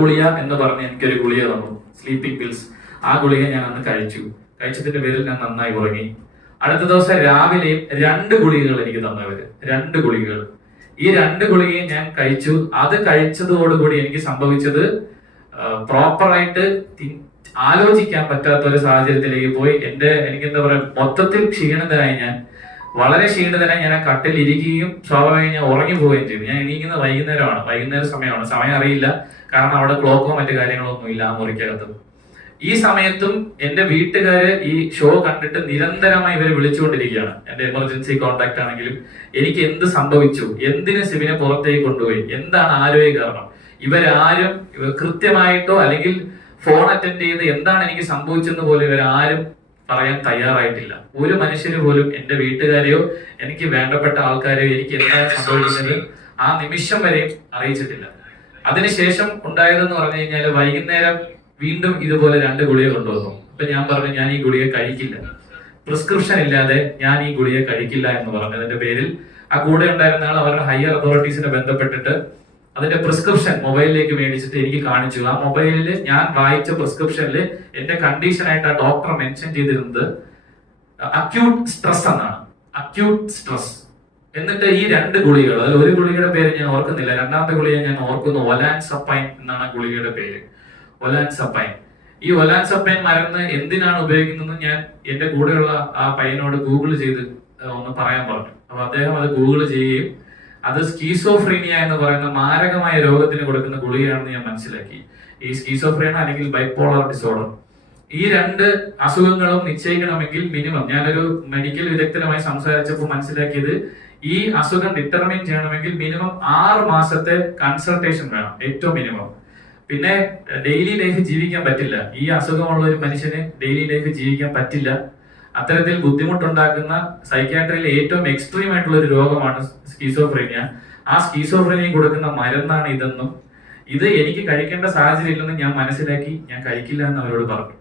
ഗുളിക എന്ന് പറഞ്ഞ് എനിക്കൊരു ഗുളിക തന്നു, സ്ലീപ്പിംഗ് പിൽസ്. ആ ഗുളിക ഞാൻ അന്ന് കഴിച്ചതിന്റെ പേരിൽ ഞാൻ നന്നായി ഉറങ്ങി. അടുത്ത ദിവസം രാവിലെ 2 ഗുളികകൾ എനിക്ക് തന്നവര്, 2 ഗുളികകൾ. ഈ 2 ഗുളികയും ഞാൻ കഴിച്ചു. അത് കഴിച്ചതോടുകൂടി എനിക്ക് സംഭവിച്ചത് പ്രോപ്പറായിട്ട് ആലോചിക്കാൻ പറ്റാത്ത ഒരു സാഹചര്യത്തിലേക്ക് പോയി. എനിക്ക് എന്താ പറയാ, മൊത്തത്തിൽ ക്ഷീണിതനായി. വളരെ ക്ഷീണിതനായി ഞാൻ ആ കട്ടിൽ ഇരിക്കുകയും സ്വാഭാവികം ഞാൻ ഉറങ്ങി പോവുകയും ചെയ്തു. ഞാൻ എണീക്കുന്നത് വൈകുന്നേര സമയമാണ്. സമയം അറിയില്ല, കാരണം അവിടെ ക്ലോക്കോ മറ്റു കാര്യങ്ങളോ ഒന്നും ഇല്ല ആ മുറിക്കകത്ത്. ഈ സമയത്തും എന്റെ വീട്ടുകാര് ഈ ഷോ കണ്ടിട്ട് നിരന്തരമായി ഇവരെ വിളിച്ചുകൊണ്ടിരിക്കുകയാണ്. എന്റെ എമർജൻസി കോൺടാക്ട് ആണെങ്കിലും എനിക്ക് എന്ത് സംഭവിച്ചു, എന്തിന് സിബിനെ പുറത്തേക്ക് കൊണ്ടുപോയി, എന്താണ് ആരോഗ്യ കാരണം, ഇവരാരും കൃത്യമായിട്ടോ അല്ലെങ്കിൽ ഫോൺ അറ്റൻഡ് ചെയ്ത് എന്താണ് എനിക്ക് സംഭവിച്ചെന്ന് പോലും ഇവരാരും പറയാൻ തയ്യാറായിട്ടില്ല. ഒരു മനുഷ്യര് പോലും, എന്റെ വീട്ടുകാരെയോ എനിക്ക് വേണ്ടപ്പെട്ട ആൾക്കാരെയോ എനിക്ക് എന്താണ് സംഭവിക്കുന്നത് ആ നിമിഷം വരെയും അറിയിച്ചിട്ടില്ല. അതിനുശേഷം ഉണ്ടായതെന്ന് പറഞ്ഞു കഴിഞ്ഞാൽ വൈകുന്നേരം വീണ്ടും ഇതുപോലെ 2 ഗുളിക കൊണ്ടുവന്നു. അപ്പൊ ഞാൻ പറഞ്ഞു, ഞാൻ ഈ ഗുളിക കഴിക്കില്ല, പ്രിസ്ക്രിപ്ഷൻ ഇല്ലാതെ ഞാൻ ഈ ഗുളിക കഴിക്കില്ല എന്ന് പറഞ്ഞു. അതിന്റെ പേരിൽ ആ കൂടെ ഉണ്ടായിരുന്ന ആൾ അവരുടെ ഹയർ അതോറിറ്റീസിനെ ബന്ധപ്പെട്ടിട്ട് അതിന്റെ പ്രിസ്ക്രിപ്ഷൻ മൊബൈലിലേക്ക് മേടിച്ചിട്ട് എനിക്ക് കാണിച്ചു. ആ മൊബൈലിൽ ഞാൻ വായിച്ച പ്രിസ്ക്രിപ്ഷനിൽ എന്റെ കണ്ടീഷനായിട്ട് ആ ഡോക്ടർ മെൻഷൻ ചെയ്തിരുന്നത് അക്യൂട്ട് സ്ട്രെസ് എന്നാണ്. Acute stress. എന്നിട്ട് ഈ 2 ഗുളികകൾ, അതിൽ ഒരു ഗുളികയുടെ പേര് ഞാൻ ഓർക്കുന്നില്ല, 2ാമത്തെ ഗുളിക ഞാൻ ഓർക്കുന്നു. ഒലാൻസപ്പൈൻ എന്നാണ് ഗുളികയുടെ പേര്, ഒലാൻസപ്പൈൻ. ഈ ഒലാൻസപ്പൈൻ മരുന്ന് എന്തിനാണ് ഉപയോഗിക്കുന്നത് ഞാൻ എന്റെ കൂടെയുള്ള ആ പയ്യനോട് ഗൂഗിൾ ചെയ്ത് ഒന്ന് പറയാൻ പറഞ്ഞു. അപ്പൊ അദ്ദേഹം അത് ഗൂഗിൾ ചെയ്യുകയും അത് സ്കീസോഫ്രീനിയ എന്ന് പറയുന്ന മാരകമായ രോഗത്തിന് കൊടുക്കുന്ന ഗുളികയാണെന്ന് ഞാൻ മനസ്സിലാക്കി. ഈ സ്കീസോഫ്രീനിയ അല്ലെങ്കിൽ ബൈപോളർ ഡിസോർഡർ, ഈ 2 അസുഖങ്ങളും നിശ്ചയിക്കണമെങ്കിൽ മിനിമം, ഞാനൊരു മെഡിക്കൽ വിദഗ്ധനുമായി സംസാരിച്ചപ്പോൾ മനസ്സിലാക്കിയത്, ഈ അസുഖം ഡിറ്റർമിൻ ചെയ്യണമെങ്കിൽ മിനിമം 6 മാസത്തെ കൺസൾട്ടേഷൻ വേണം, ഏറ്റവും മിനിമം. പിന്നെ ഡെയിലി ലൈഫ് ജീവിക്കാൻ പറ്റില്ല. ഈ അസുഖമുള്ള ഒരു മനുഷ്യന് ഡെയിലി ലൈഫ് ജീവിക്കാൻ പറ്റില്ല. അത്തരത്തിൽ ബുദ്ധിമുട്ടുണ്ടാക്കുന്ന സൈക്യാട്രിയിലെ ഏറ്റവും എക്സ്ട്രീം ആയിട്ടുള്ള ഒരു രോഗമാണ് സ്കീസോഫ്രീനിയ. ആ സ്കീസോഫ്രീനിയ കൊടുക്കുന്ന മരുന്നാണ് ഇതെന്നും ഇത് എനിക്ക് കഴിക്കേണ്ട സാഹചര്യം ഇല്ലെന്ന് ഞാൻ മനസ്സിലാക്കി ഞാൻ കഴിക്കില്ല എന്ന് അവരോട് പറഞ്ഞു.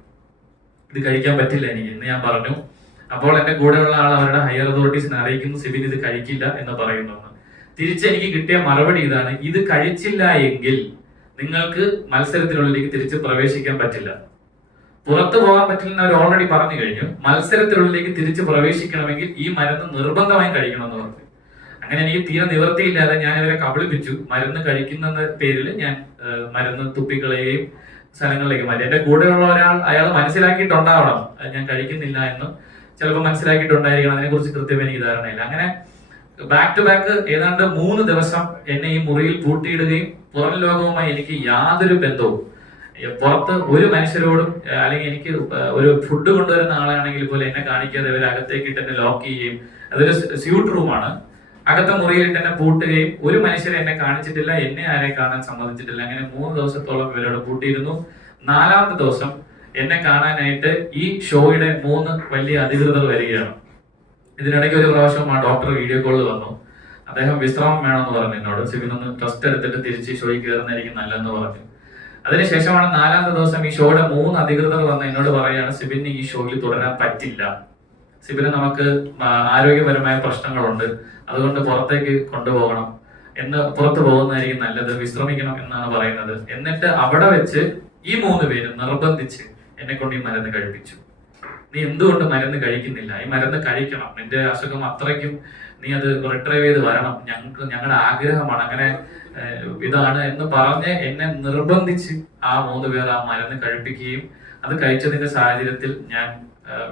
ഇത് കഴിക്കാൻ പറ്റില്ല എനിക്ക് എന്ന് ഞാൻ പറഞ്ഞു. അപ്പോൾ എന്റെ കൂടെയുള്ള ആൾ അവരുടെ ഹയർ അതോറിറ്റീസിനെ അറിയിക്കുന്നു, സിബിൻ ഇത് കഴിക്കില്ല എന്ന് പറയുന്നു. തിരിച്ച് എനിക്ക് കിട്ടിയ മറുപടി ഇതാണ്: ഇത് കഴിച്ചില്ല എങ്കിൽ നിങ്ങൾക്ക് മത്സരത്തിനുള്ളിലേക്ക് തിരിച്ച് പ്രവേശിക്കാൻ പറ്റില്ല, പുറത്തു പോകാൻ പറ്റില്ലെന്ന് അവർ ഓൾറെഡി പറഞ്ഞു കഴിഞ്ഞു. മത്സരത്തിനുള്ളിലേക്ക് തിരിച്ച് പ്രവേശിക്കണമെങ്കിൽ ഈ മരുന്ന് നിർബന്ധമായും കഴിക്കണം എന്ന് പറഞ്ഞു. അങ്ങനെ എനിക്ക് തീരെ നിവൃത്തിയില്ലാതെ ഞാൻ ഇവരെ കബളിപ്പിച്ചു. മരുന്ന് കഴിക്കുന്ന പേരിൽ ഞാൻ മരുന്ന് തുപ്പിക്കളയുകയും സ്ഥലങ്ങളിലേക്ക് മാറ്റി. എന്റെ കൂടെയുള്ള ഒരാൾ, അയാൾ മനസ്സിലാക്കിയിട്ടുണ്ടാവണം ഞാൻ കഴിക്കുന്നില്ല എന്ന്, ചിലപ്പോൾ മനസ്സിലാക്കിയിട്ടുണ്ടായിരിക്കണം, അതിനെ കുറിച്ച് കൃത്യം എനിക്ക് ധാരണയില്ല. അങ്ങനെ ബാക്ക് ടു ബാക്ക് ഏതാണ്ട് 3 ദിവസം എന്നെ ഈ മുറിയിൽ പൂട്ടിയിടുകയും പുറം ലോകവുമായി എനിക്ക് യാതൊരു ബന്ധവും, പുറത്ത് ഒരു മനുഷ്യരോടും, അല്ലെങ്കിൽ എനിക്ക് ഒരു ഫുഡ് കൊണ്ടുവരുന്ന ആളാണെങ്കിൽ പോലും എന്നെ കാണിക്കാതെ ഇവർ അകത്തേക്ക് ഇട്ട് എന്നെ ലോക്ക് ചെയ്യുകയും, അതൊരു സ്യൂട്ട് റൂമാണ്, അകത്തെ മുറിയിലിട്ട് എന്നെ പൂട്ടുകയും ഒരു മനുഷ്യരെ എന്നെ കാണിച്ചിട്ടില്ല, എന്നെ ആരെ കാണാൻ സമ്മതിച്ചിട്ടില്ല. അങ്ങനെ 3 ദിവസത്തോളം ഇവരോട് പൂട്ടിയിരുന്നു. 4ാമത്തെ ദിവസം എന്നെ കാണാനായിട്ട് ഈ ഷോയുടെ 3 വലിയ അധികൃതർ വരികയാണ്. ഇതിനിടയ്ക്ക് ഒരു പ്രാവശ്യം ആ ഡോക്ടർ വീഡിയോ കോളിൽ വന്നു. അദ്ദേഹം വിശ്രാമം വേണമെന്ന് പറഞ്ഞു എന്നോട്. സിബിനൊന്ന് ടെസ്റ്റ് എടുത്തിട്ട് തിരിച്ച് ഷോയിൽ കയറുന്നതായിരിക്കും നല്ലതെന്ന് പറഞ്ഞു. അതിനുശേഷമാണ് 4ാമത്തെ ദിവസം ഈ ഷോയുടെ 3 അധികൃതർ വന്ന് എന്നോട് പറയുകയാണ്, സിബിന് ഈ ഷോയിൽ തുടരാൻ പറ്റില്ല, സിബിന് നമുക്ക് ആരോഗ്യപരമായ പ്രശ്നങ്ങളുണ്ട്, അതുകൊണ്ട് പുറത്തേക്ക് കൊണ്ടുപോകണം എന്ന്, പുറത്തു പോകുന്നതായിരിക്കും നല്ലത്, വിശ്രമിക്കണം എന്നാണ് പറയുന്നത്. എന്നിട്ട് അവിടെ വെച്ച് ഈ 3 പേര് നിർബന്ധിച്ച് എന്നെ കൊണ്ട് ഈ മരുന്ന് കഴിപ്പിച്ചു. നീ എന്തുകൊണ്ട് മരുന്ന് കഴിക്കുന്നില്ല, ഈ മരുന്ന് കഴിക്കണം, നിന്റെ അസുഖം അത്രയ്ക്കും, നീ അത് റിട്രൈവ് ചെയ്ത് വരണം, ഞങ്ങളുടെ ആഗ്രഹമാണ്, അങ്ങനെ ഇതാണ് എന്ന് പറഞ്ഞ് എന്നെ നിർബന്ധിച്ച് ആ 3 പേർ ആ മരുന്ന് കഴിപ്പിക്കുകയും അത് കഴിച്ചതിന്റെ സാഹചര്യത്തിൽ ഞാൻ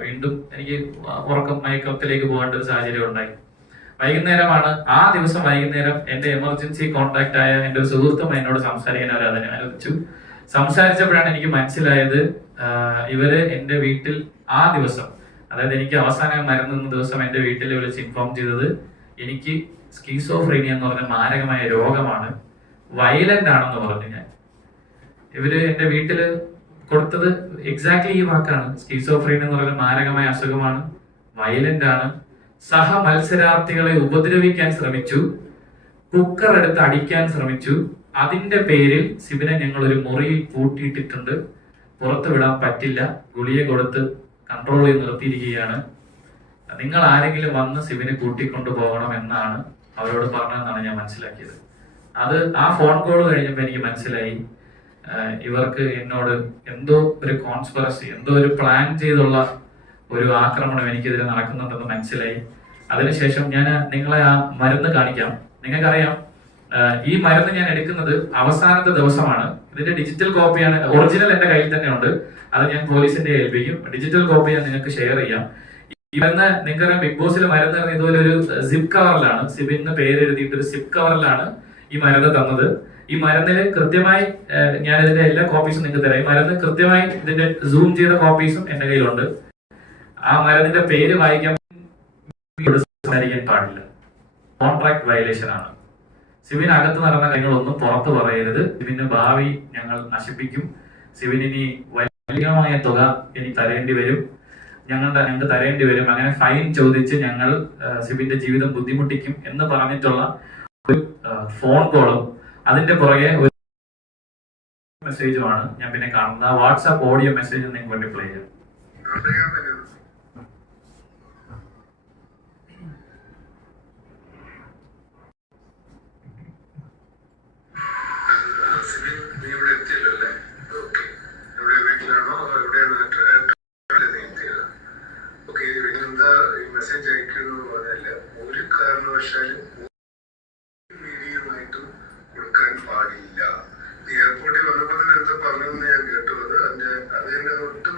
വീണ്ടും എനിക്ക് മയക്കത്തിലേക്ക് പോകേണ്ട ഒരു സാഹചര്യം ഉണ്ടായി. വൈകുന്നേരമാണ്, ആ ദിവസം വൈകുന്നേരം എന്റെ എമർജൻസി കോൺടാക്ട് ആയ എന്റെ ഒരു സുഹൃത്തും എന്നോട് സംസാരിക്കാൻ അവർ അതിനെ അനുവദിച്ചു. സംസാരിച്ചപ്പോഴാണ് എനിക്ക് മനസ്സിലായത്, ഇവര് എന്റെ വീട്ടിൽ ആ ദിവസം, അതായത് എനിക്ക് അവസാനം മരുന്ന് ദിവസം എന്റെ വീട്ടിൽ വിളിച്ച് ഇൻഫോം ചെയ്തത് എനിക്ക് സ്കീസോഫ്രീനിയ എന്ന് പറഞ്ഞ മാരകമായ രോഗമാണ്, വയലന്റ് ആണെന്ന് പറഞ്ഞു. ഇവര് എന്റെ വീട്ടില് കൊടുത്തത് എക്സാക്ട്ലി ഈ വാക്കാണ്. സ്കീസോഫ്രീനിയ എന്ന് പറയുന്ന മാരകമായ അസുഖമാണ്, വയലന്റ് ആണ്, സഹ മത്സരാർത്ഥികളെ ഉപദ്രവിക്കാൻ ശ്രമിച്ചു, കുക്കർ എടുത്ത് അടിക്കാൻ ശ്രമിച്ചു, അതിന്റെ പേരിൽ സിബിനെ ഞങ്ങൾ ഒരു മുറിയിൽ പൂട്ടിയിട്ടിട്ടുണ്ട്, പുറത്തു വിടാൻ പറ്റില്ല, ഗുളിക കൊടുത്ത് കൺട്രോൾ ചെയ്ത് നിർത്തിയിരിക്കുകയാണ്, നിങ്ങൾ ആരെങ്കിലും വന്ന് സിബിനെ കൂട്ടിക്കൊണ്ടു പോകണം എന്നാണ് അവരോട് പറഞ്ഞതെന്നാണ് ഞാൻ മനസ്സിലാക്കിയത്. അത് ആ ഫോൺ കോൾ കഴിഞ്ഞപ്പോൾ എനിക്ക് മനസ്സിലായി, ഇവർക്ക് എന്നോട് എന്തോ ഒരു കോൺസ്പിറസി, എന്തോ ഒരു പ്ലാൻ ചെയ്തുള്ള ഒരു ആക്രമണം എനിക്കെതിരെ നടക്കുന്നുണ്ടെന്ന് മനസ്സിലായി. അതിനുശേഷം ഞാൻ നിങ്ങളെ ആ മരുന്ന് കാണിക്കാം. നിങ്ങൾക്കറിയാം, ഈ മരുന്ന് ഞാൻ എടുക്കുന്നത് അവസാനത്തെ ദിവസമാണ്. ഇതിന്റെ ഡിജിറ്റൽ കോപ്പിയാണ്, ഒറിജിനൽ എന്റെ കയ്യിൽ തന്നെ ഉണ്ട്. അത് ഞാൻ പോലീസിന്റെ ഏൽപ്പിക്കും. ഡിജിറ്റൽ കോപ്പി ഞാൻ നിങ്ങൾക്ക് ഷെയർ ചെയ്യാം. ഈ മരുന്ന് നിങ്ങൾക്കറിയാം, ബിഗ് ബോസിൽ മരുന്ന് ഇതുപോലെ ഒരു സിപ്പ് കവറിലാണ്, സിബിന്ന് പേര് എഴുതിയിട്ട് ഒരു സിപ്പ് കവറിലാണ് ഈ മരുന്ന് തന്നത്. ഈ മരുന്നിൽ കൃത്യമായി ഞാൻ ഇതിന്റെ എല്ലാ കോപ്പീസും നിങ്ങൾക്ക് തരാം. ഈ മരുന്ന് കൃത്യമായി ഇതിന്റെ സൂം ചെയ്ത കോപ്പീസും എന്റെ കയ്യിലുണ്ട്. ആ മരുന്നിന്റെ പേര് വായിക്കാൻ പാടില്ല, കോൺട്രാക്ട് വയലേഷൻ ആണ്. സിബിന് അകത്ത് നടന്ന കാര്യങ്ങളൊന്നും പുറത്തു പറയരുത്. സിബിന് ഭാവി ഞങ്ങൾ നശിപ്പിക്കും. സിബിന് ഇനി വലിയമായ തുക എനിക്ക് തരേണ്ടി വരും, ഞങ്ങൾക്ക് തരേണ്ടി വരും. അങ്ങനെ ഫൈൻ ചോദിച്ച് ഞങ്ങൾ സിബിന്റെ ജീവിതം ബുദ്ധിമുട്ടിക്കും എന്ന് പറഞ്ഞിട്ടുള്ള ഒരു ഫോൺ കോളും അതിന്റെ പുറകെ ഒരു മെസ്സേജുമാണ് ഞാൻ പിന്നെ കാണുന്നത്. ആ വാട്സാപ്പ് ഓഡിയോ മെസ്സേജ് നിങ്ങൾക്ക് വേണ്ടി പ്ലേ ചെയ്യാം. മെസ്സേജ് അയക്കുന്നു പറഞ്ഞാല് ഒരു കാരണവശാലും മീഡിയയുമായിട്ടും കൊടുക്കാൻ പാടില്ല. എയർപോർട്ടിൽ വന്നപ്പോൾ തന്നെ എന്താ പറഞ്ഞതെന്ന് ഞാൻ കേട്ടു. അത് തന്നെ ഒട്ടും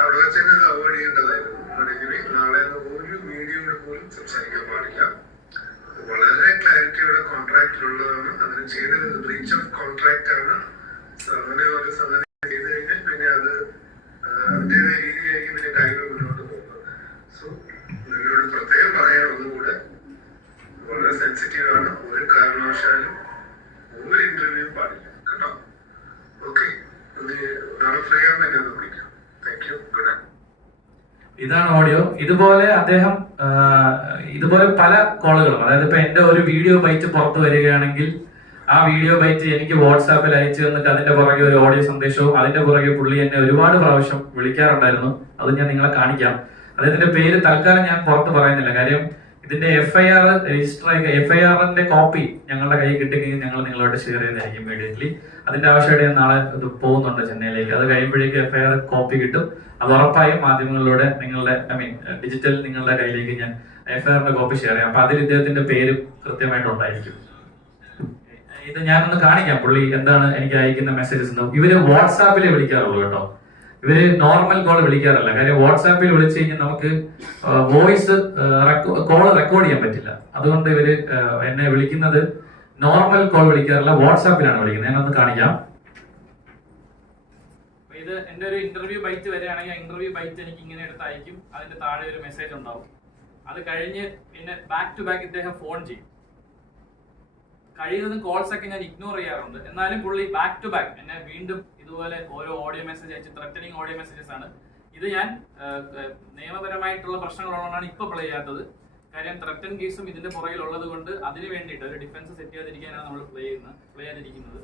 അവിടെ വെച്ച് തന്നെ അത് അവോയ്ഡ് ചെയ്യേണ്ടതായിരുന്നു. അല്ലെങ്കിൽ നാളെ ഒരു മീഡിയയോട് പോലും സംസാരിക്കാൻ പാടില്ല. വളരെ ക്ലാരിറ്റിയോടെ കോൺട്രാക്റ്റിലുള്ളതാണ്. അങ്ങനെ ചെയ്തത് ബ്രീച്ച് ഓഫ് കോൺട്രാക്ട് ആണ്. അങ്ങനെ ഒരു സംഗതി ചെയ്ത് കഴിഞ്ഞാൽ പിന്നെ അത് അതിൻ്റെതായ രീതിയിലായിരിക്കും പിന്നെ കാര്യങ്ങൾ മുന്നോട്ട് പോകുന്നത്. സോ നിങ്ങളോട് പ്രത്യേകം പറയാൻ ഒന്നുകൂടെ, വളരെ സെൻസിറ്റീവ് ആണ്. ഒരു കാരണവശാലും ഒരു ഇന്റർവ്യൂ പാടില്ല കേട്ടോ. ഓക്കെ, നാളെ ഫ്രീ ആകുമ്പോൾ എന്നെ ഒന്ന് വിളിക്കാം. Thank you, good night. ഇതാണ് ഓഡിയോ. ഇതുപോലെ അദ്ദേഹം ഇതുപോലെ പല കോളുകളും, അതായത് ഇപ്പൊ എന്റെ ഒരു വീഡിയോ ബൈറ്റ് പുറത്തു വരികയാണെങ്കിൽ ആ വീഡിയോ ബൈറ്റ് എനിക്ക് വാട്സാപ്പിൽ അയച്ചു തന്നിട്ട് അതിന്റെ പുറകെ ഒരു ഓഡിയോ സന്ദേശവും അതിന്റെ പുറകെ പുള്ളി എന്നെ ഒരുപാട് പ്രാവശ്യം വിളിക്കാറുണ്ടായിരുന്നു. അത് ഞാൻ നിങ്ങളെ കാണിക്കാം. അദ്ദേഹത്തിന്റെ പേര് തൽക്കാലം ഞാൻ പുറത്ത് പറയുന്നില്ല, കാര്യം ഇതിന്റെ FIR രജിസ്റ്റർ ആയി FIRന്റെ കോപ്പി ഞങ്ങളുടെ കയ്യിൽ കിട്ടുമെങ്കിൽ ഞങ്ങൾ നിങ്ങളോട് ഷെയർ ചെയ്തായിരിക്കും ഇമ്മീഡിയറ്റ്ലി. അതിന്റെ ആവശ്യമായിട്ട് ഞാൻ നാളെ ഇത് പോകുന്നുണ്ട് ചെന്നൈയിലേക്ക്. അത് കഴിയുമ്പോഴേക്ക് FIR കോപ്പി കിട്ടും. അത് ഉറപ്പായും മാധ്യമങ്ങളിലൂടെ നിങ്ങളുടെ ഡിജിറ്റൽ നിങ്ങളുടെ കയ്യിലേക്ക് ഞാൻ FIRന്റെ കോപ്പി ഷെയർ ചെയ്യാം. അപ്പൊ അതിൽ ഇദ്ദേഹത്തിന്റെ പേര് കൃത്യമായിട്ടുണ്ടായിരിക്കും. ഇത് ഞാനൊന്ന് കാണിക്കാം പുള്ളി എന്താണ് എനിക്ക് അയക്കുന്ന മെസ്സേജസ്. ഇവര് വാട്സാപ്പിലേ വിളിക്കാറുള്ളൂ കേട്ടോ. ഇവര് നോർമൽ കോൾ വിളിക്കാറില്ല. കാര്യം വാട്സാപ്പിൽ വിളിച്ചു കഴിഞ്ഞാൽ നമുക്ക് വോയിസ് കോൾ റെക്കോർഡ് ചെയ്യാൻ പറ്റില്ല. അതുകൊണ്ട് ഇവര് എന്നെ വിളിക്കുന്നത് നോർമൽ കോൾ വിളിക്കാറില്ല, വാട്സാപ്പിലാണ് വിളിക്കുന്നത്. ഞാനൊന്ന് കാണിക്കാം. ഇത് എന്റെ ഒരു ഇന്റർവ്യൂ ബൈറ്റ് വരികയാണെങ്കിൽ ആ ഇന്റർവ്യൂ ബൈറ്റ് എനിക്ക് ഇങ്ങനെ എടുത്ത് അയക്കും. അതിന്റെ താഴെ ഒരു മെസ്സേജ് ഉണ്ടാവും. അത് കഴിഞ്ഞ് പിന്നെ ബാക്ക് ടു ബാക്ക് ഇദ്ദേഹം ഫോൺ ചെയ്യും. കഴിയുന്നതും കോൾസ് ഒക്കെ ഞാൻ ഇഗ്നോർ ചെയ്യാറുണ്ട്. എന്നാലും പുള്ളി ബാക്ക് ടു ബാക്ക് എന്നെ വീണ്ടും ഇതുപോലെ ഓരോ ഓഡിയോ മെസ്സേജ് അയച്ച് ത്രെറ്റനിങ് ഓഡിയോ മെസ്സേജസ് ആണ്. ഇത് ഞാൻ നിയമപരമായിട്ടുള്ള പ്രശ്നങ്ങളുള്ളതാണ് ഇപ്പൊ പ്ലേ ചെയ്യാത്തത്. കാര്യം ത്രെറ്റൻ കേസും ഇതിന്റെ പുറകിലുള്ളത് കൊണ്ട് അതിന് വേണ്ടിയിട്ട് ഒരു ഡിഫൻസ് സെറ്റ് ചെയ്യാതിരിക്കാനാണ് നമ്മൾ പ്ലേ ചെയ്യാതിരിക്കുന്നത്.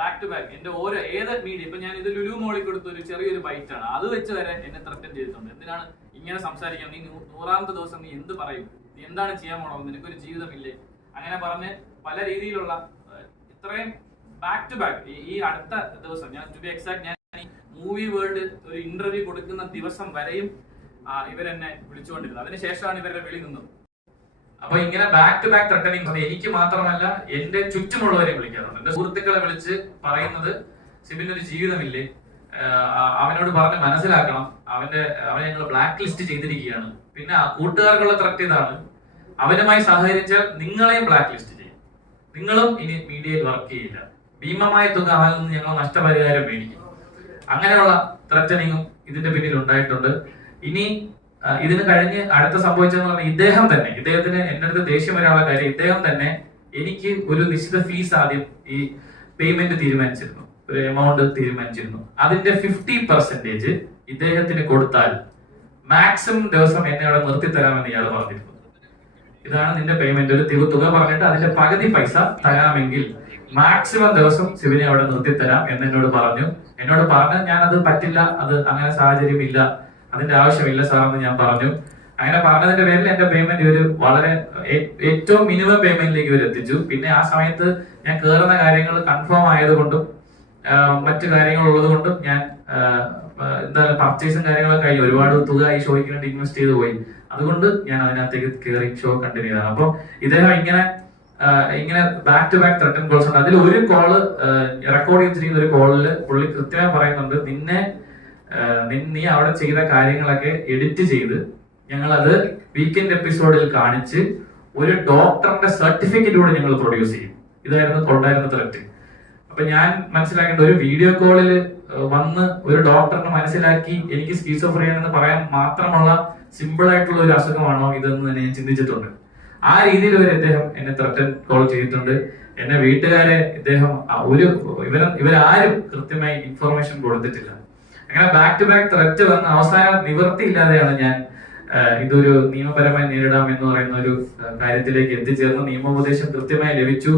ബാക്ക് ടു ബാക്ക് എന്റെ ഓരോ ഏത് മീഡിയ, ഇപ്പൊ ഞാൻ ഇത് ലുലു മോളിൽ കൊടുത്ത ഒരു ചെറിയൊരു ബൈറ്റ് ആണ്, അത് വെച്ച് വരെ എന്നെ ത്രെറ്റൻ ചെയ്തിട്ടുണ്ട്. എന്തിനാണ് ഇങ്ങനെ സംസാരിക്കാം, നീ 100ാമത്തെ ദിവസം നീ എന്ത് പറയും, നീ എന്താണ് ചെയ്യാൻ പോണത്, നിനക്കൊരു ജീവിതമില്ലേ, അങ്ങനെ പറഞ്ഞ് പല രീതിയിലുള്ള ഇത്രയും ബാക്ക് ടു ബാക്ക്. ഈ അടുത്ത ദിവസം ഞാൻ ടു ബി എക്സാക്ട് ഞാൻ മൂവി വേൾഡ് ഒരു ഇന്റർവ്യൂ കൊടുക്കുന്ന ദിവസം വരെയും ഇവരെന്നെ വിളിച്ചുകൊണ്ടിരുന്നത്. അതിനുശേഷമാണ് ഇവരുടെ വിളി നിന്നത്. അപ്പൊ ഇങ്ങനെ ബാക്ക് ടു ബാക്ക് ത്രെറ്റനിങ് എനിക്ക് മാത്രമല്ല എന്റെ ചുറ്റുമുള്ളവരെ വിളിക്കാറുണ്ട്. എന്റെ സുഹൃത്തുക്കളെ വിളിച്ച് പറയുന്നത് സിബിനൊരു ജീവിതമില്ലേ, അവനോട് പറഞ്ഞ് മനസ്സിലാക്കണം, അവനെ ഞങ്ങൾ ബ്ലാക്ക് ലിസ്റ്റ് ചെയ്തിരിക്കുകയാണ്. പിന്നെ കൂട്ടുകാർക്കുള്ള ത്രെറ്റ് ഇതാണ്, അവനുമായി സഹകരിച്ചാൽ നിങ്ങളെയും ബ്ലാക്ക് ലിസ്റ്റ് ചെയ്യും, നിങ്ങളും ഇനി മീഡിയയിൽ വർക്ക് ചെയ്യില്ല, ഭീമമായ തുക അവനിൽ നിന്ന് ഞങ്ങൾ നഷ്ടപരിഹാരം മേടിക്കും. അങ്ങനെയുള്ള ത്രെറ്റനിങ്ങും ഇതിന്റെ പിന്നിൽ ഉണ്ടായിട്ടുണ്ട്. ഇനി ഇതിന് കഴിഞ്ഞ് അടുത്ത സംഭവിച്ചതെന്ന് പറഞ്ഞാൽ ഇദ്ദേഹത്തിന് എന്റെ അടുത്ത് ദേഷ്യം വരാനുള്ള കാര്യം, ഇദ്ദേഹം തന്നെ എനിക്ക് ഒരു നിശ്ചിത ഫീസ് ആദ്യം ഈ പേയ്മെന്റ് തീരുമാനിച്ചിരുന്നു, ഒരു എമൗണ്ട് തീരുമാനിച്ചിരുന്നു. അതിന്റെ 50% ഇദ്ദേഹത്തിന് കൊടുത്താൽ മാക്സിമം ദിവസം എന്നെ അവിടെ നിർത്തി തരാമെന്ന് ഇയാൾ പറഞ്ഞിരുന്നു. ഇതാണ് നിന്റെ പേയ്മെന്റ്, ഒരു തുക പറഞ്ഞിട്ട് അതിന്റെ പകുതി പൈസ തരാമെങ്കിൽ മാക്സിമം ദിവസം ശിവനെ അവിടെ നിർത്തിത്തരാം എന്ന് എന്നോട് പറഞ്ഞു. ഞാൻ അത് പറ്റില്ല, അത് അങ്ങനെ സാഹചര്യം ഇല്ല, അതിന്റെ ആവശ്യമില്ല സാറെന്ന് ഞാൻ പറഞ്ഞു. അങ്ങനെ പറഞ്ഞതിന്റെ പേരിൽ എന്റെ പേയ്മെന്റ് ഒരു വളരെ ഏറ്റവും മിനിമം പേയ്മെന്റിലേക്ക് ഇവർ എത്തിച്ചു. പിന്നെ ആ സമയത്ത് ഞാൻ കയറുന്ന കാര്യങ്ങൾ കൺഫേം ആയതുകൊണ്ടും മറ്റു കാര്യങ്ങളുള്ളത് കൊണ്ടും ഞാൻ എന്താ പർച്ചേസും കാര്യങ്ങളൊക്കെ ആയി ഒരുപാട് തുക ഈ ഷോയ്ക്ക് വേണ്ടി ഇൻവെസ്റ്റ് ചെയ്ത് പോയി. അതുകൊണ്ട് ഞാൻ അതിനകത്തേക്ക് കയറി ഷോ കണ്ടിന്യൂ ചെയ്തതാണ്. അപ്പൊ ഇദ്ദേഹം ഇങ്ങനെ back to back threaten calls ഉണ്ട്. അതിൽ ഒരു കോള് റെക്കോർഡ് ചെയ്തിരിക്കുന്ന ഒരു കോളില് പുള്ളി കൃത്യമായി പറയുന്നുണ്ട്, നീ അവിടെ ചെയ്ത കാര്യങ്ങളൊക്കെ എഡിറ്റ് ചെയ്ത് ഞങ്ങളത് വീക്കെൻഡ് എപ്പിസോഡിൽ കാണിച്ച് ഒരു ഡോക്ടറിന്റെ സർട്ടിഫിക്കറ്റ് കൂടെ ഞങ്ങൾ പ്രൊഡ്യൂസ് ചെയ്യും. ഇതായിരുന്നു ത്രെറ്റ്. അപ്പൊ ഞാൻ മനസ്സിലാക്കേണ്ട, ഒരു വീഡിയോ കോളിൽ വന്ന് ഒരു ഡോക്ടറിനെ മനസ്സിലാക്കി എനിക്ക് സ്കീസോഫ്രീനിയ എന്ന് പറയാൻ മാത്രമുള്ള സിമ്പിൾ ആയിട്ടുള്ള ഒരു അസുഖമാണോ ഇതെന്ന് തന്നെ ഞാൻ ചിന്തിച്ചിട്ടുണ്ട്. ആ രീതിയിൽ വരെ ഇദ്ദേഹം എന്നെ ത്രെട്ടൻ കോൾ ചെയ്തിട്ടുണ്ട്. എന്നെ വീട്ടുകാരെ ഇദ്ദേഹം ഇവരാരും കൃത്യമായി ഇൻഫർമേഷൻ കൊടുത്തിട്ടില്ല. അങ്ങനെ ബാക്ക് ടു ബാക്ക് ത്രെറ്റ് വന്ന് അവസാനം നിവൃത്തിയില്ലാതെയാണ് ഞാൻ ഇതൊരു നിയമപരമായി നേരിടാം എന്ന് പറയുന്ന ഒരു കാര്യത്തിലേക്ക് എത്തിച്ചേർന്ന് നിയമോപദേശം കൃത്യമായി ലഭിച്ചു.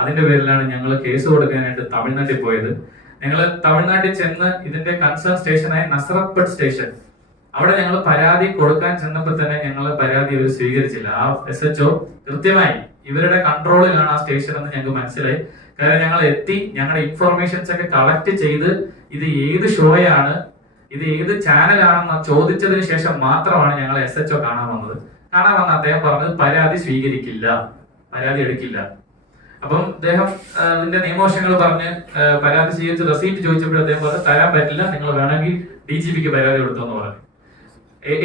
അതിന്റെ പേരിലാണ് ഞങ്ങൾ കേസ് കൊടുക്കാനായിട്ട് തമിഴ്നാട്ടിൽ പോയത്. ഞങ്ങൾ തമിഴ്നാട്ടിൽ ചെന്ന് ഇതിന്റെ കൺസേൺ സ്റ്റേഷനായ നസറപ്പട്ട് സ്റ്റേഷൻ, അവിടെ ഞങ്ങൾ പരാതി കൊടുക്കാൻ ചെന്നപ്പോൾ തന്നെ ഞങ്ങൾ പരാതി അവർ സ്വീകരിച്ചില്ല. ആ SHO കൃത്യമായി ഇവരുടെ കൺട്രോളിലാണ് ആ സ്റ്റേഷൻ എന്ന് ഞങ്ങൾക്ക് മനസ്സിലായി. കാരണം ഞങ്ങൾ എത്തി, ഞങ്ങളുടെ ഇൻഫർമേഷൻസ് ഒക്കെ കളക്ട് ചെയ്ത് ഇത് ഏത് ഷോയാണ്, ഇത് ഏത് ചാനലാണെന്ന് ചോദിച്ചതിന് ശേഷം മാത്രമാണ് ഞങ്ങൾ SHO കാണാൻ വന്നത്. അദ്ദേഹം പറഞ്ഞത് പരാതി സ്വീകരിക്കില്ല, പരാതി എടുക്കില്ല. അപ്പം അദ്ദേഹം ഇതിന്റെ നിയമവശങ്ങൾ പറഞ്ഞ് പരാതി സ്വീകരിച്ച് റെസീപ്റ്റ് ചോദിച്ചപ്പോൾ അദ്ദേഹം പറഞ്ഞു തരാൻ പറ്റില്ല, നിങ്ങൾ വേണമെങ്കിൽ DGPക്ക് പരാതി കൊടുത്തോന്ന് പറഞ്ഞു,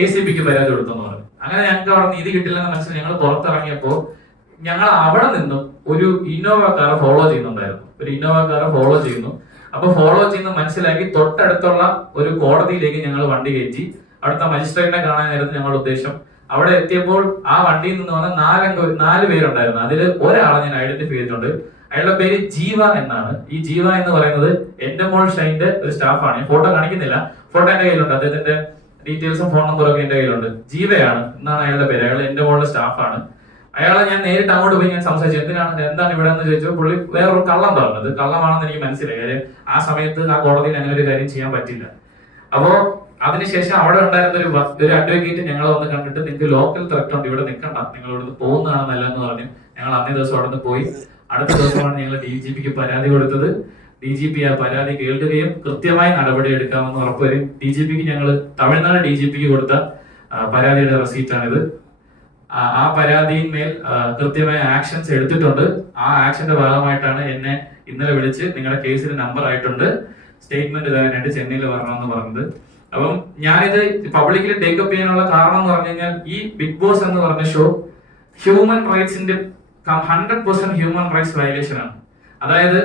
ACPക്ക് പരാതി കൊടുത്തോന്ന് പറഞ്ഞു. അങ്ങനെ ഞങ്ങൾക്ക് അവിടെ നീതി കിട്ടില്ലെന്ന് മനസ്സിൽ ഞങ്ങൾ പുറത്തിറങ്ങിയപ്പോ ഞങ്ങൾ അവിടെ നിന്നും ഒരു ഇന്നോവ കാർ ഫോളോ ചെയ്യുന്നു. അപ്പൊ ഫോളോ ചെയ്യുന്ന മനസ്സിലാക്കി തൊട്ടടുത്തുള്ള ഒരു കോടതിയിലേക്ക് ഞങ്ങൾ വണ്ടി കയറ്റി. അടുത്ത മജിസ്ട്രേറ്റിനെ കാണാനായിരുന്നു ഞങ്ങളുടെ ഉദ്ദേശം. അവിടെ എത്തിയപ്പോൾ ആ വണ്ടിയിൽ നിന്ന് വന്ന 4 പേരുണ്ടായിരുന്നു. അതിൽ ഒരാളെ ഞാൻ ഐഡന്റിഫൈ ചെയ്തിട്ടുണ്ട്. അയാളുടെ പേര് ജീവ എന്നാണ്. ഈ ജീവ എന്ന് പറയുന്നത് എന്റമോൾ ഷൈന്റെ ഒരു സ്റ്റാഫാണ്. ഫോട്ടോ കാണിക്കുന്നില്ല, ഫോട്ടോ എന്റെ കയ്യിലുണ്ട്, അദ്ദേഹത്തിന്റെ ഡീറ്റെയിൽസും ഫോൺ നമ്പറും ഒക്കെ എന്റെ കയ്യിലുണ്ട്. ജീവയാണ് എന്നാണ് അയാളുടെ പേര്. അയാൾ എന്റമോളുടെ സ്റ്റാഫാണ്. അയാളെ ഞാൻ നേരിട്ട് അങ്ങോട്ട് പോയി ഞാൻ സംസാരിച്ചു, എന്താണ് ഇവിടെ എന്ന് ചോദിച്ചപ്പോൾ പുള്ളി വേറൊരു കള്ളം പറഞ്ഞത്. കള്ളമാണെന്ന് എനിക്ക് മനസ്സിലായി. കാര്യം ആ സമയത്ത് ആ കോടതിയിൽ അങ്ങനെ ഒരു കാര്യം ചെയ്യാൻ പറ്റില്ല. അപ്പോ അതിനുശേഷം അവിടെ ഉണ്ടായിരുന്ന ഒരു അഡ്വക്കേറ്റ് ഞങ്ങളെ വന്ന് കണ്ടിട്ട്, നിങ്ങൾക്ക് ലോക്കൽ ത്രെറ്റ് ഉണ്ട്, ഇവിടെ നിൽക്കണ്ട, നിങ്ങൾ ഇവിടുന്ന് പോകുന്നതാണ് നല്ലതെന്ന് പറഞ്ഞു. ഞങ്ങൾ അന്നേ ദിവസം അവിടെ നിന്ന് പോയി. അടുത്ത ദിവസമാണ് ഞങ്ങൾ DGPക്ക് പരാതി കൊടുത്തത്. DGP ആ പരാതി കേൾക്കുകയും കൃത്യമായി നടപടി എടുക്കാമെന്ന് ഉറപ്പുവരും. DGPക്ക് ഞങ്ങൾ തമിഴ്നാട് DGPക്ക് കൊടുത്ത പരാതിയുടെ റെസീറ്റാണിത്. ആ പരാതിയിന്മേൽ കൃത്യമായ ആക്ഷൻസ് എടുത്തിട്ടുണ്ട്. ആ ആക്ഷന്റെ ഭാഗമായിട്ടാണ് എന്നെ ഇന്നലെ വിളിച്ച് നിങ്ങളുടെ കേസിന് നമ്പർ ആയിട്ടുണ്ട്, സ്റ്റേറ്റ്മെന്റ് തരാനായിട്ട് ചെന്നൈയിൽ വരണമെന്ന് പറഞ്ഞത്. അപ്പം ഞാനിത് പബ്ലിക്കിൽ ടേക്കപ്പ് ചെയ്യാനുള്ള കാരണം എന്ന് പറഞ്ഞു കഴിഞ്ഞാൽ, ഈ ബിഗ് ബോസ് എന്ന് പറഞ്ഞ ഷോ ഹ്യൂമൻ റൈറ്റ്സിന്റെ 100% ഹ്യൂമൻ റൈറ്റ്സ് വയലേഷൻ ആണ്. അതായത്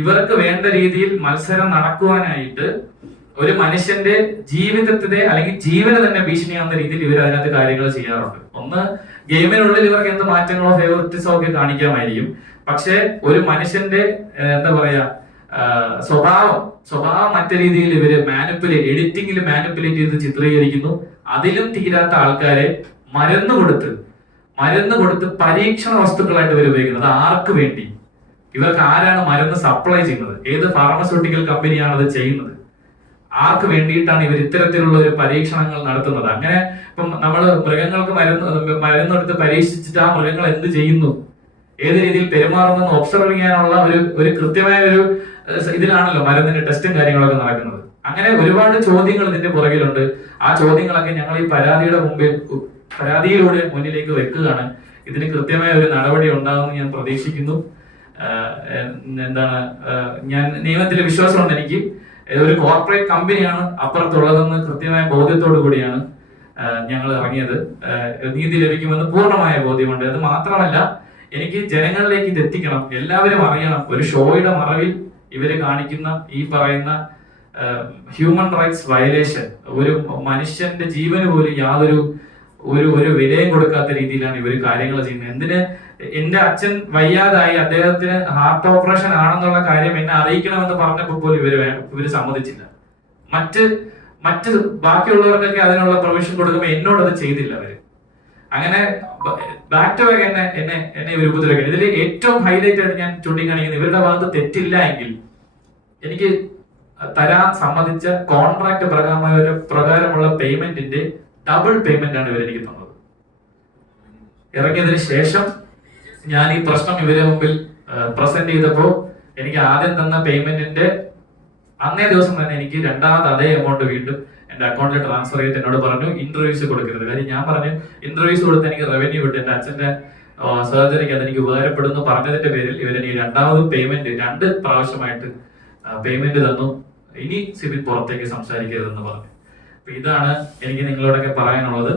ഇവർക്ക് വേണ്ട രീതിയിൽ മത്സരം നടക്കുവാനായിട്ട് ഒരു മനുഷ്യന്റെ ജീവിതത്തിലെ അല്ലെങ്കിൽ ജീവന് തന്നെ ഭീഷണിയാവുന്ന രീതിയിൽ ഇവർ അതിനകത്ത് കാര്യങ്ങൾ ചെയ്യാറുണ്ട്. ഒന്ന്, ഗെയിമിനുള്ളിൽ ഇവർക്ക് എന്ത് മാറ്റങ്ങളോ ഫേവറിറ്റിസോ ഒക്കെ കാണിക്കാമായിരിക്കും. പക്ഷെ ഒരു മനുഷ്യന്റെ എന്താ പറയാ സ്വഭാവം മറ്റു രീതിയിൽ ഇവര് എഡിറ്റിംഗിൽ മാനിപ്പുലേറ്റ് ചെയ്ത് ചിത്രീകരിക്കുന്നു. അതിലും തീരാത്ത ആൾക്കാരെ മരുന്ന് കൊടുത്ത് പരീക്ഷണ വസ്തുക്കളായിട്ട് ഇവർ ഉപയോഗിക്കുന്നത്. അത് ആർക്ക് വേണ്ടി? ഇവർക്ക് ആരാണ് മരുന്ന് സപ്ലൈ ചെയ്യുന്നത്? ഏത് ഫാർമസ്യൂട്ടിക്കൽ കമ്പനിയാണ് അത് ചെയ്യുന്നത്? ആർക്ക് വേണ്ടിയിട്ടാണ് ഇവർ ഇത്തരത്തിലുള്ള ഒരു പരീക്ഷണങ്ങൾ നടത്തുന്നത്? അങ്ങനെ ഇപ്പം നമ്മൾ മൃഗങ്ങൾക്ക് മരുന്നെടുത്ത് പരീക്ഷിച്ചിട്ട് ആ മൃഗങ്ങൾ എന്ത് ചെയ്യുന്നു, ഏത് രീതിയിൽ പെരുമാറുന്നു ഒബ്സർവ് ചെയ്യാനുള്ള ഒരു കൃത്യമായ ഒരു ഇതിലാണല്ലോ മരുന്നിന്റെ ടെസ്റ്റും കാര്യങ്ങളൊക്കെ നടക്കുന്നത്. അങ്ങനെ ഒരുപാട് ചോദ്യങ്ങൾ ഇതിന്റെ പുറകിലുണ്ട്. ആ ചോദ്യങ്ങളൊക്കെ ഞങ്ങൾ ഈ പരാതിയിലൂടെ മുന്നിലേക്ക് വെക്കുകയാണ്. ഇതിന് കൃത്യമായ ഒരു നടപടി ഉണ്ടാകുമെന്ന് ഞാൻ പ്രതീക്ഷിക്കുന്നു. ഞാൻ നിയമത്തിൽ വിശ്വാസമുണ്ട്. എനിക്ക് ഒരു കോർപ്പറേറ്റ് കമ്പനിയാണ് അപ്പുറത്തുള്ളതെന്ന് കൃത്യമായ ബോധ്യത്തോടു കൂടിയാണ് ഞങ്ങൾ ഇറങ്ങിയത്. നീതി ലഭിക്കുമെന്ന് പൂർണ്ണമായ ബോധ്യമുണ്ട്. അത് മാത്രമല്ല, എനിക്ക് ജനങ്ങളിലേക്ക് ഇത് എത്തിക്കണം, എല്ലാവരും അറിയണം. ഒരു ഷോയുടെ മറവിൽ ഇവര് കാണിക്കുന്ന ഈ പറയുന്ന ഹ്യൂമൻ റൈറ്റ്സ് വയലേഷൻ, ഒരു മനുഷ്യന്റെ ജീവന് പോലും യാതൊരു ഒരു വിലയും കൊടുക്കാത്ത രീതിയിലാണ് ഇവർ കാര്യങ്ങൾ ചെയ്യുന്നത്. എന്തിന് എന്റെ അച്ഛൻ വയ്യാതായി, അദ്ദേഹത്തിന് ഹാർട്ട് ഓപ്പറേഷൻ ആണെന്നുള്ള കാര്യം എന്നെ അറിയിക്കണമെന്ന് പറഞ്ഞപ്പോൾ പോലും ഇവര് സമ്മതിച്ചില്ല. മറ്റ് ബാക്കിയുള്ളവർക്കൊക്കെ അതിനുള്ള പ്രൊവിഷൻ കൊടുക്കുമ്പോൾ എന്നോട് അത് ചെയ്തില്ല അവര്. അങ്ങനെ ബാക്ക് ടു ബാക്ക് എന്നെ ഇവർ ഉപദ്രവിക്കണം. ഇതിൽ ഏറ്റവും ഹൈലൈറ്റ് ആയിട്ട് ഞാൻ ചൂണ്ടിക്കാണിക്കുന്നത്, ഇവരുടെ ഭാഗത്ത് തെറ്റില്ല എങ്കിൽ എനിക്ക് തരാൻ സമ്മതിച്ച കോൺട്രാക്ട് പ്രകാരമുള്ള പേയ്മെന്റിന്റെ ഡബിൾ പേയ്മെന്റ് ആണ് ഇവരെനിക്ക് തന്നത്. ഇറങ്ങിയതിന് ശേഷം ഞാൻ ഈ പ്രശ്നം ഇവരെ മുമ്പിൽ പ്രസന്റ് ചെയ്തപ്പോ എനിക്ക് ആദ്യം തന്ന പേയ്മെന്റിന്റെ അന്നേ ദിവസം തന്നെ എനിക്ക് രണ്ടാമത് അതേ എമൗണ്ട് വീണ്ടും എന്റെ അക്കൗണ്ടിൽ ട്രാൻസ്ഫർ ചെയ്തിട്ട് എന്നോട് പറഞ്ഞു ഇന്റർവ്യൂസ് കൊടുക്കരുത്. കാര്യം ഞാൻ പറഞ്ഞു ഇന്റർവ്യൂസ് കൊടുത്ത് എനിക്ക് റവന്യൂ കിട്ടും, എന്റെ അച്ഛന്റെ സർജറിക്ക് അതെനിക്ക് ഉപകാരപ്പെടുന്നു പറഞ്ഞതിന്റെ പേരിൽ ഇവരെനിക്ക് രണ്ടാമത് പേയ്മെന്റ് 2 പ്രാവശ്യമായിട്ട് പേയ്മെന്റ് തന്നു. ഇനി സിബിൽ പുറത്തേക്ക് സംസാരിക്കരുതെന്ന് പറഞ്ഞു. അപ്പൊ ഇതാണ് എനിക്ക് നിങ്ങളോടൊക്കെ പറയാനുള്ളത്.